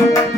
Yes.